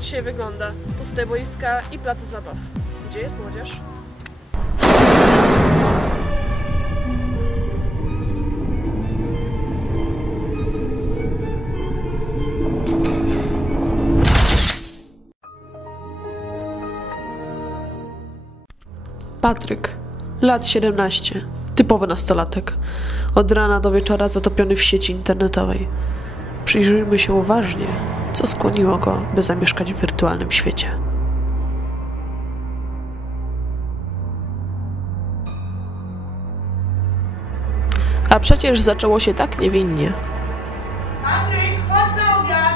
dzisiaj wygląda. Puste boiska i place zabaw. Gdzie jest młodzież? Patryk, lat 17, typowy nastolatek. Od rana do wieczora zatopiony w sieci internetowej. Przyjrzyjmy się uważnie, co skłoniło go, by zamieszkać w wirtualnym świecie. A przecież zaczęło się tak niewinnie. Patryk, chodź na obiad!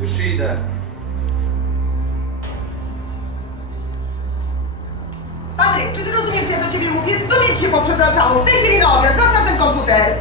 Już idę. Patryk, czy ty rozumiesz, co ja do ciebie mówię? Do mnie ci się poprzewracało. W tej chwili na obiad. Zostaw ten komputer.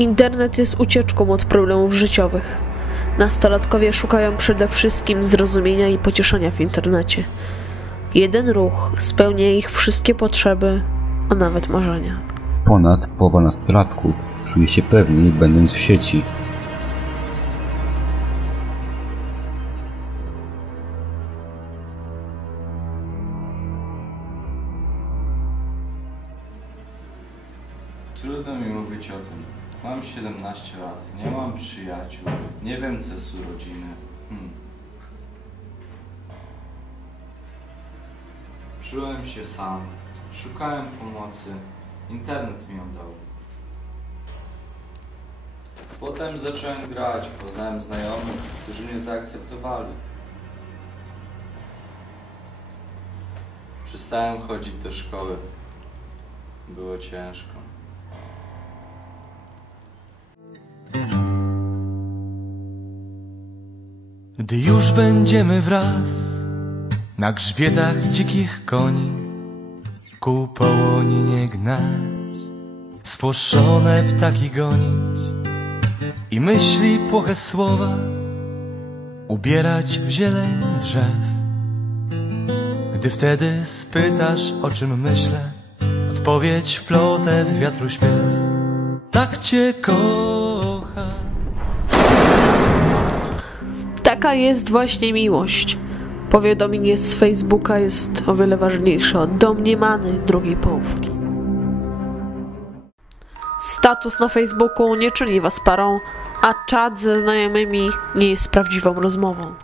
Internet jest ucieczką od problemów życiowych. Nastolatkowie szukają przede wszystkim zrozumienia i pocieszenia w internecie. Jeden ruch spełnia ich wszystkie potrzeby, a nawet marzenia. Ponad połowa nastolatków czuje się pewniej będąc w sieci. Trudno mi mówić o tym. Mam 17 lat, nie mam przyjaciół, nie wiem co jest urodziny. Hmm. Czułem się sam, szukałem pomocy, internet mi ją dał. Potem zacząłem grać, poznałem znajomych, którzy mnie zaakceptowali. Przestałem chodzić do szkoły. Było ciężko. Gdy już będziemy wraz na grzbietach dzikich koni ku połoninie gnać, spłoszone ptaki gonić i myśli płoche słowa ubierać w zieleń drzew. Gdy wtedy spytasz o czym myślę, odpowiedź wplotę w wiatru śpiew. Tak cię kocham. Taka jest właśnie miłość. Powiadomienie z Facebooka jest o wiele ważniejsze od domniemanej drugiej połówki. Status na Facebooku nie czyni was parą, a czat ze znajomymi nie jest prawdziwą rozmową.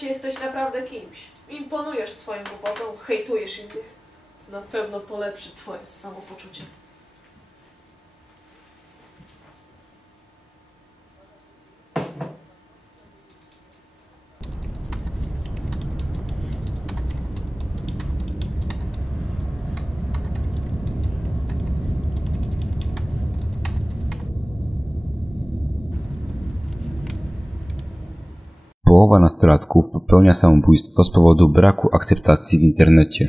W necie jesteś naprawdę kimś. Imponujesz swoją głupotą, hejtujesz innych. To na pewno polepszy twoje samopoczucie. Połowa nastolatków popełnia samobójstwo z powodu braku akceptacji w internecie.